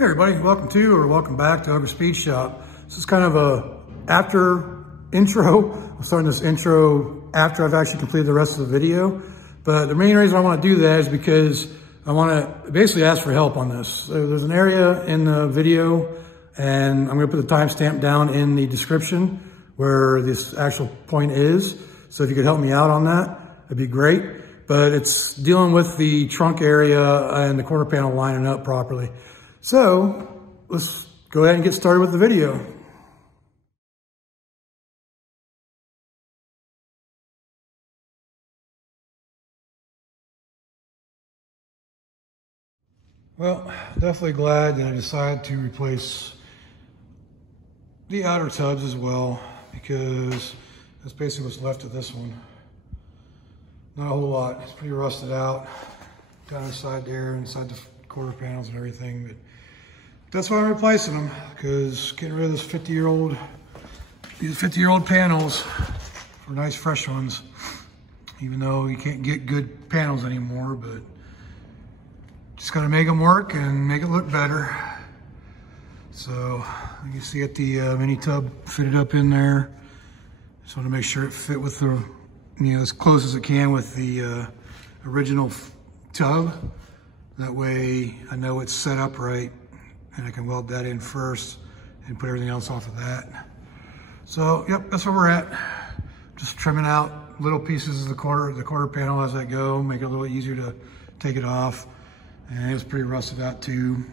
Hey everybody, welcome back to Over Speed Shop. This is kind of a after intro. I'm starting this intro after I've actually completed the rest of the video. But the main reason I want to do that is because I want to basically ask for help on this. So there's an area in the video, and I'm going to put the timestamp down in the description where this actual point is. So if you could help me out on that, it'd be great. But it's dealing with the trunk area and the quarter panel lining up properly. So let's go ahead and get started with the video. Well, definitely glad that I decided to replace the outer tubs as well, because that's basically what's left of this one. Not a whole lot. It's pretty rusted out down inside there, inside the quarter panels and everything. But that's why I'm replacing them, because getting rid of these 50-year-old panels for nice fresh ones, even though you can't get good panels anymore, but just gotta make them work and make it look better. So you can see at the mini tub fitted up in there. Just want to make sure it fit with the, as close as it can with the original tub. That way I know it's set up right, and I can weld that in first and put everything else off of that. So, yep, that's where we're at. Just trimming out little pieces of the quarter panel as I go, make it a little easier to take it off. And it's pretty rusted out too.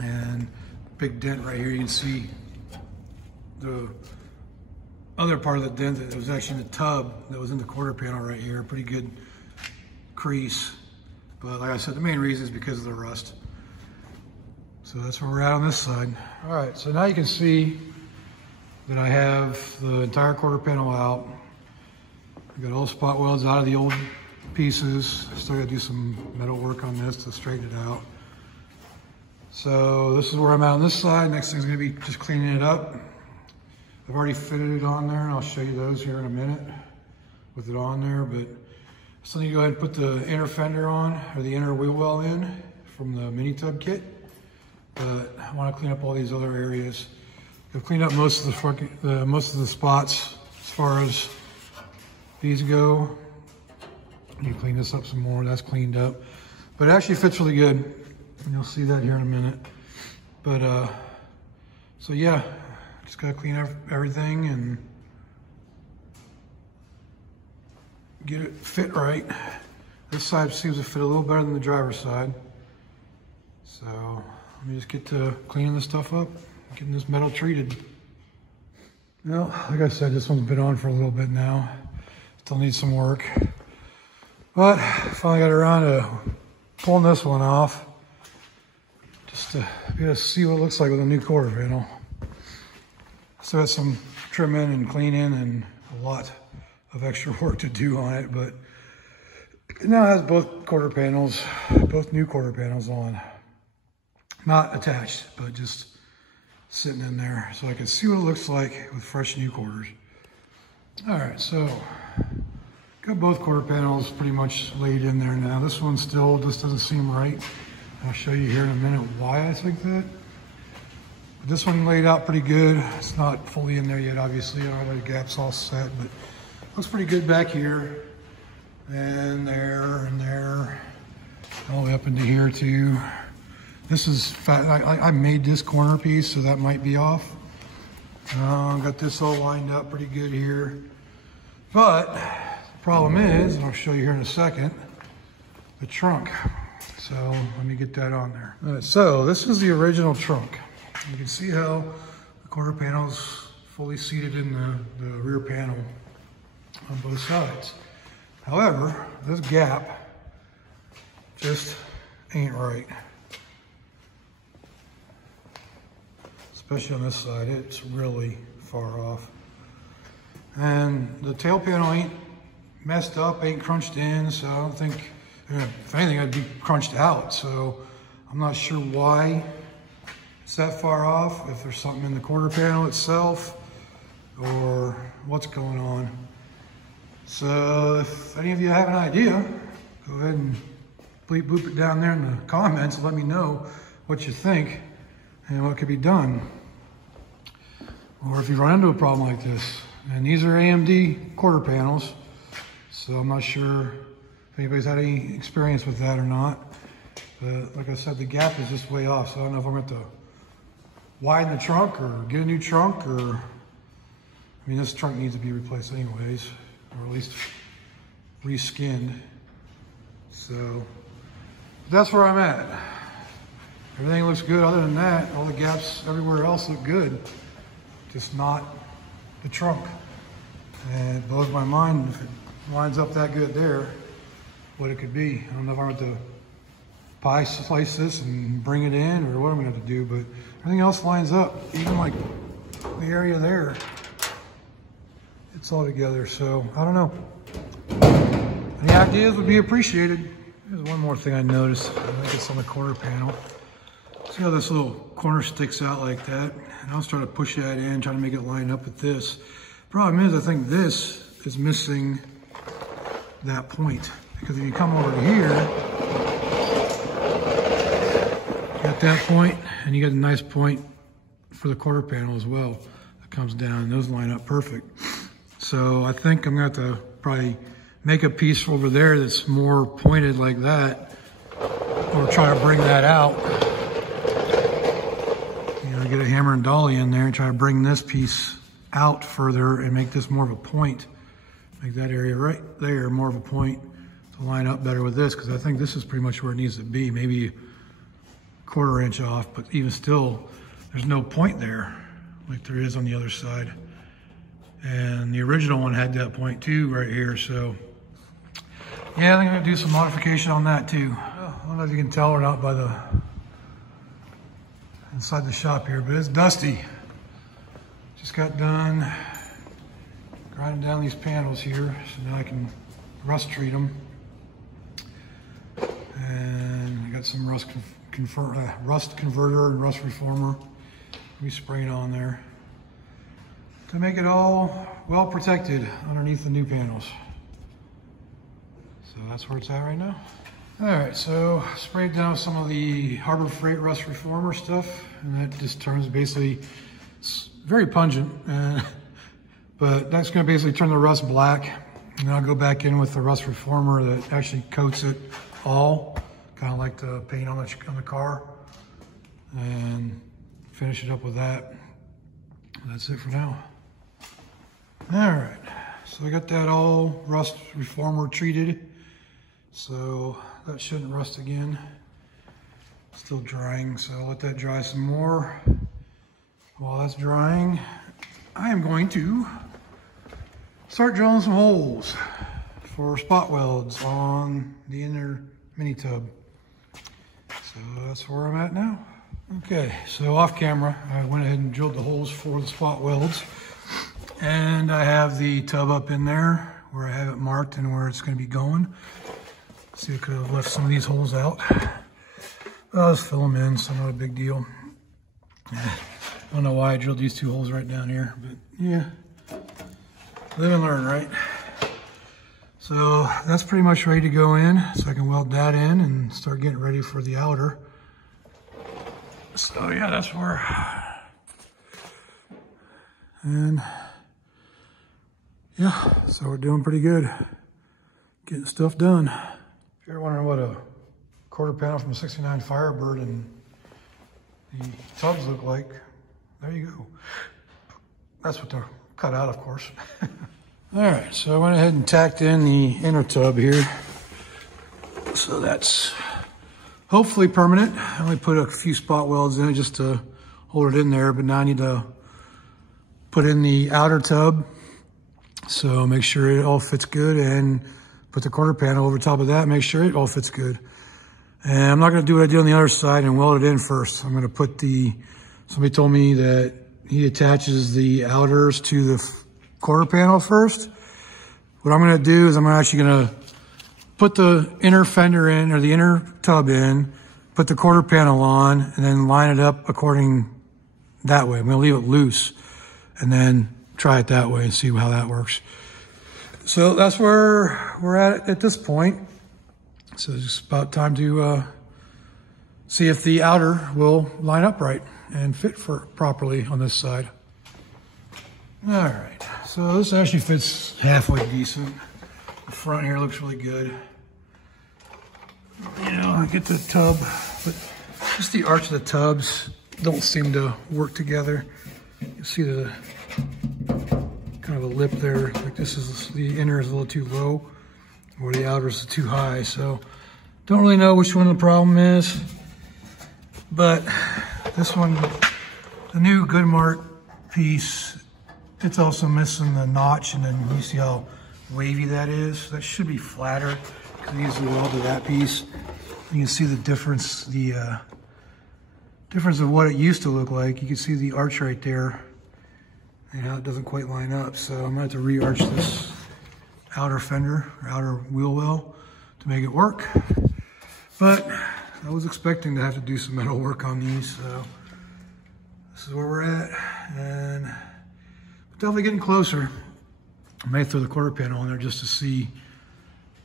And big dent right here, you can see the other part of the dent that was actually in the tub that was in the quarter panel right here. Pretty good crease. But like I said, the main reason is because of the rust. So that's where we're at on this side. All right, so now you can see that I have the entire quarter panel out. I got all spot welds out of the old pieces. Still gotta do some metal work on this to straighten it out. So this is where I'm at on this side. Next thing's gonna be just cleaning it up. I've already fitted it on there, and I'll show you those here in a minute with it on there. But so you go ahead and put the inner fender on, or the inner wheel well in from the mini tub kit. But I want to clean up all these other areas. I've cleaned up most of the spots as far as these go. You clean this up some more. That's cleaned up, but it actually fits really good, and you'll see that here in a minute. But so yeah, just gotta clean up everything and get it fit right. This side seems to fit a little better than the driver's side. So let me just get to cleaning this stuff up, getting this metal treated. Well, like I said, this one's been on for a little bit now. Still needs some work. But finally got around to pulling this one off, just to be able to see what it looks like with a new quarter panel. Still got some trimming and cleaning and a lot of extra work to do on it, but it now has both new quarter panels on. Not attached, but just sitting in there so I can see what it looks like with fresh new quarters. All right, so got both quarter panels pretty much laid in there now. This one still just doesn't seem right. I'll show you here in a minute why I think that. But this one laid out pretty good. It's not fully in there yet, obviously. I don't have the gaps all set, but looks pretty good back here. And there, all the way up into here too. This is fat. I made this corner piece, so that might be off. Got this all lined up pretty good here. But the problem is, and I'll show you here in a second, the trunk. So let me get that on there. All right, so this is the original trunk. You can see how the quarter panel's fully seated in the rear panel on both sides. However, this gap just ain't right. Especially on this side, it's really far off. And the tail panel ain't messed up, ain't crunched in, so I don't think, if anything, it'd be crunched out. So I'm not sure why it's that far off, if there's something in the quarter panel itself or what's going on. So if any of you have an idea, go ahead and bleep boop it down there in the comments and let me know what you think. and what could be done. Or if you run into a problem like this. And these are AMD quarter panels, so I'm not sure if anybody's had any experience with that or not. But like I said, the gap is just way off, so I don't know if I'm going to have to widen the trunk or get a new trunk, or, I mean, this trunk needs to be replaced anyways, or at least reskinned. So that's where I'm at. Everything looks good other than that. All the gaps everywhere else look good, just not the trunk. And it blows my mind if it lines up that good there, what it could be. I don't know if I'm going to pie slice this and bring it in, or what I'm going to have to do, but everything else lines up. Even like the area there, it's all together. So I don't know. Any ideas would be appreciated. There's one more thing I noticed. I think it's on the quarter panel. See how this little corner sticks out like that? And I was trying to push that in, trying to make it line up with this. Problem is, I think this is missing that point. Because if you come over here, you got that point, and you got a nice point for the quarter panel as well. That comes down, and those line up perfect. So I think I'm gonna have to probably make a piece over there that's more pointed like that, or try to bring that out. Get a hammer and dolly in there and try to bring this piece out further and make this more of a point. Make that area right there more of a point to line up better with this, because I think this is pretty much where it needs to be, maybe a 1/4 inch off, but even still, there's no point there like there is on the other side. And the original one had that point too right here, so yeah, I think I'm gonna do some modification on that too. I don't know if you can tell or not by the inside the shop here, but it's dusty. Just got done grinding down these panels here, so now I can rust treat them. And I got some rust converter and rust reformer. We sprayed on there to make it all well protected underneath the new panels. So that's where it's at right now. All right, so sprayed down some of the Harbor Freight rust reformer stuff, and that just turns basically, it's very pungent, but that's gonna basically turn the rust black. And then I'll go back in with the rust reformer that actually coats it all, kind of like the paint on the car, and finish it up with that. And that's it for now. All right, so I got that all rust reformer treated. So that shouldn't rust again. Still drying, so I'll let that dry some more. While that's drying, I am going to start drilling some holes for spot welds on the inner mini tub. So that's where I'm at now. Okay, so off camera, I went ahead and drilled the holes for the spot welds. And I have the tub up in there where I have it marked and where it's going to be going. See, I could have left some of these holes out. I'll just fill them in, so not a big deal. I don't know why I drilled these 2 holes right down here, but yeah, live and learn, right? So that's pretty much ready to go in, so I can weld that in and start getting ready for the outer. So yeah, that's where. And yeah, so we're doing pretty good. Getting stuff done. If you're wondering what a 1/4 panel from a '69 Firebird and the tubs look like, there you go. That's what they're cut out, of course. All right, so I went ahead and tacked in the inner tub here. So that's hopefully permanent. I only put a few spot welds in it just to hold it in there, but now I need to put in the outer tub. So make sure it all fits good, and put the 1/4 panel over top of that, make sure it all fits good. And I'm not gonna do what I did on the other side and weld it in first. I'm gonna put somebody told me that he attaches the outers to the 1/4 panel first. What I'm gonna do is I'm actually gonna put the inner fender in, or the inner tub in, put the 1/4 panel on, and then line it up according that way. I'm gonna leave it loose and then try it that way and see how that works. So that's where we're at this point. So it's about time to see if the outer will line up right and fit properly on this side. All right, so this actually fits halfway decent. The front here looks really good. You know, I get the tub, but just the arch of the tubs don't seem to work together. You see the kind of a lip there, like this is, the inner is a little too low, or the outer is too high. So don't really know which one the problem is, but this one, the new Goodmark piece, it's also missing the notch, and then you see how wavy that is. That should be flatter, because I usually weld to that piece. You can see the difference, difference of what it used to look like. You can see the arch right there and how it doesn't quite line up. So I'm gonna have to re-arch this outer fender, or outer wheel well, to make it work. But I was expecting to have to do some metal work on these, so this is where we're at, and definitely getting closer. I may throw the quarter panel in there just to see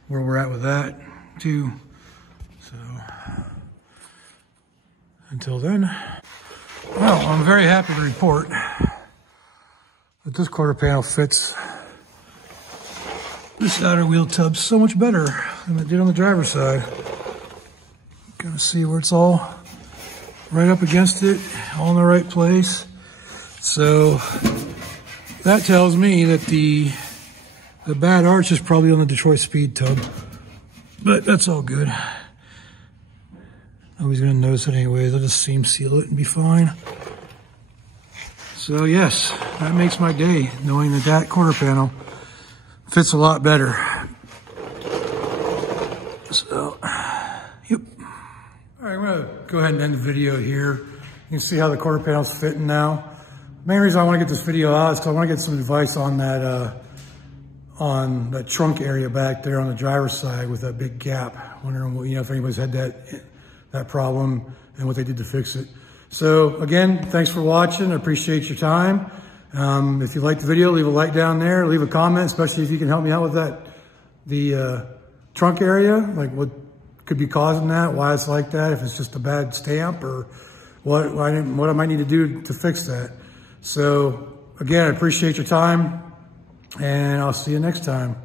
where we're at with that too. So until then, well, I'm very happy to report that this quarter panel fits this outer wheel tub so much better than it did on the driver's side. Kind of see where it's all right up against it, all in the right place. So that tells me that the bad arch is probably on the Detroit Speed tub, but that's all good. Nobody's gonna notice it anyways. I'll just seam seal it and be fine. So yes, that makes my day, knowing that that quarter panel fits a lot better. So, yep. All right, I'm gonna go ahead and end the video here. You can see how the quarter panel's fitting now. Main reason I want to get this video out is because I want to get some advice on that trunk area back there on the driver's side with that big gap. Wondering what, if anybody's had that problem and what they did to fix it. So again, thanks for watching. I appreciate your time. If you liked the video, leave a like down there. Leave a comment, especially if you can help me out with the trunk area, like what could be causing that, why it's like that, if it's just a bad stamp, or what I might need to do to fix that. So again, I appreciate your time, and I'll see you next time.